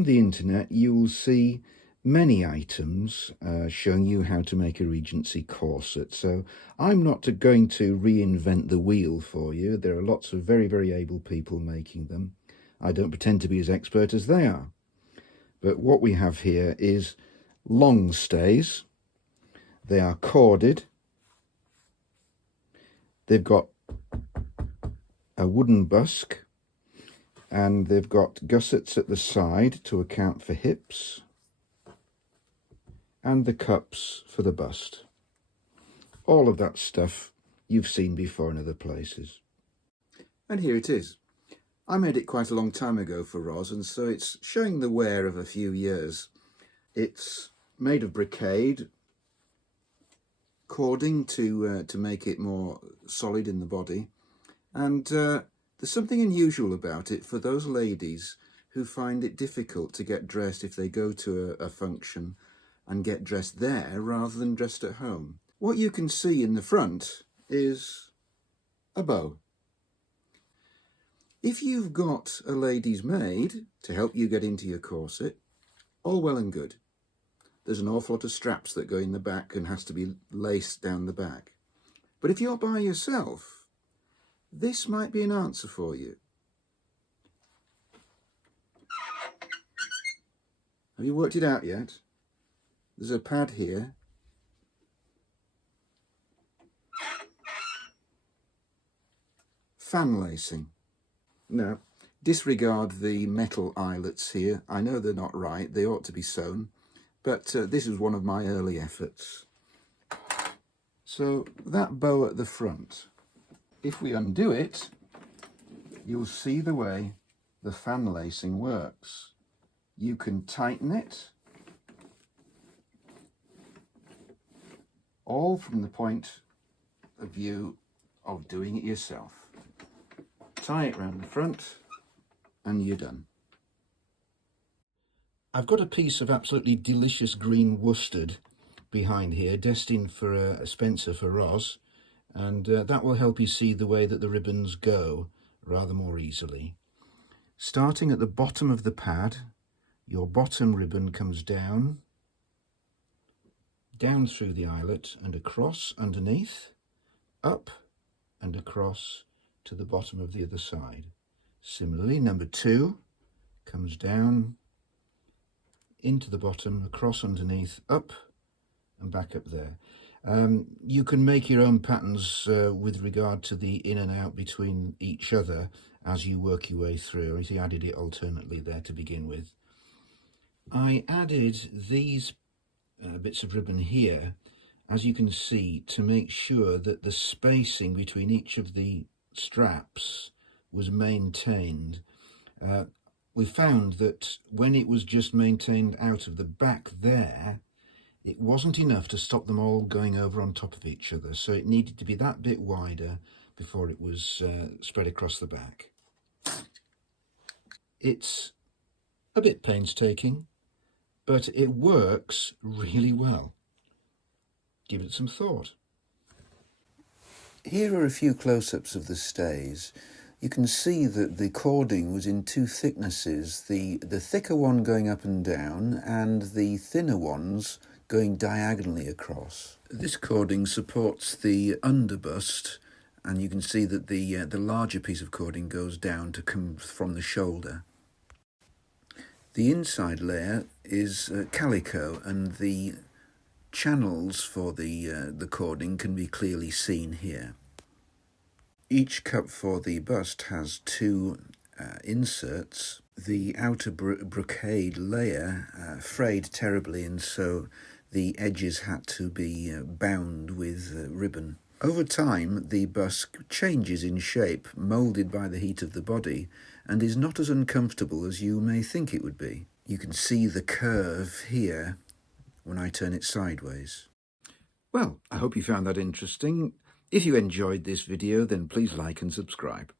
On the internet you will see many items showing you how to make a Regency corset, so I'm not going to reinvent the wheel for you. There are lots of very able people making them. I don't pretend to be as expert as they are. But what we have here is long stays. They are corded. They've got a wooden busk, and they've got gussets at the side to account for hips, and the cups for the bust. All of that stuff you've seen before in other places. And here it is. I made it quite a long time ago for Ros, and so it's showing the wear of a few years. It's made of brocade, cording to make it more solid in the body, and there's something unusual about it for those ladies who find it difficult to get dressed if they go to a function and get dressed there rather than dressed at home. What you can see in the front is a bow. If you've got a lady's maid to help you get into your corset, all well and good. There's an awful lot of straps that go in the back and has to be laced down the back. But if you're by yourself, this might be an answer for you. Have you worked it out yet? There's a pad here. Fan lacing. Now, disregard the metal eyelets here. I know they're not right, they ought to be sewn, but this is one of my early efforts. So that bow at the front, if we undo it, you'll see the way the fan lacing works. You can tighten it, all from the point of view of doing it yourself. Tie it round the front and you're done. I've got a piece of absolutely delicious green worsted behind here, destined for a Spencer for Ros, and that will help you see the way that the ribbons go rather more easily. Starting at the bottom of the pad, your bottom ribbon comes down through the eyelet and across underneath, up and across to the bottom of the other side. Similarly, number 2 comes down into the bottom, across underneath, up and back up there. You can make your own patterns with regard to the in and out between each other as you work your way through, if you added it alternately there to begin with. I added these bits of ribbon here, as you can see, to make sure that the spacing between each of the straps was maintained. We found that when it was just maintained out of the back there, it wasn't enough to stop them all going over on top of each other, so it needed to be that bit wider before it was spread across the back. It's a bit painstaking, but it works really well. Give it some thought. Here are a few close-ups of the stays. You can see that the cording was in 2 thicknesses, the thicker one going up and down and the thinner ones going diagonally across. This cording supports the underbust, and you can see that the larger piece of cording goes down to come from the shoulder. The inside layer is calico, and the channels for the cording can be clearly seen here. Each cup for the bust has 2 inserts. The outer brocade layer frayed terribly, and so the edges had to be bound with ribbon. Over time, the bust changes in shape, moulded by the heat of the body, and is not as uncomfortable as you may think it would be. You can see the curve here when I turn it sideways. Well, I hope you found that interesting. If you enjoyed this video, then please like and subscribe.